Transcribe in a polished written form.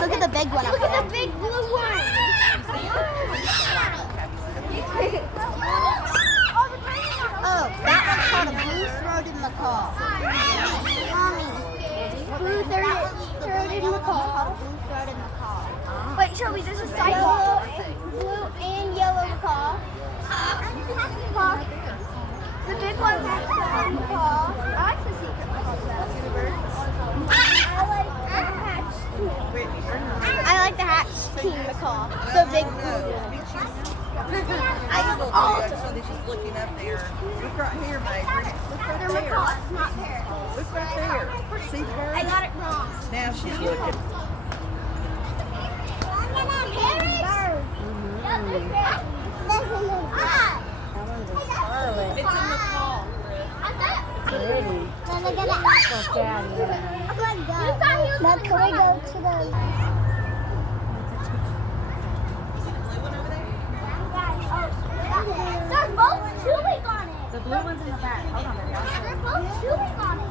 look at the big one. Look at the big blue one. Oh, that one's called a blue-throated macaw. Mommy. Blue-throated macaw. Blue-throated macaw. Wait, show me. There's a cycle. Blue and yellow macaw. The big one has the macaw. I like the secret macaw. I like the hatch king macaw. The big blue one. I just saw that she's looking up there. Look right here, babe. Look right They're there. macaws, not parrots. Look right there. See her? I got it wrong. Now she's looking. It's a macaw. Pretty. Now, can we go to the... They're both chewing on it. The blue one's in the back. Hold on, there. They're both chewing on it.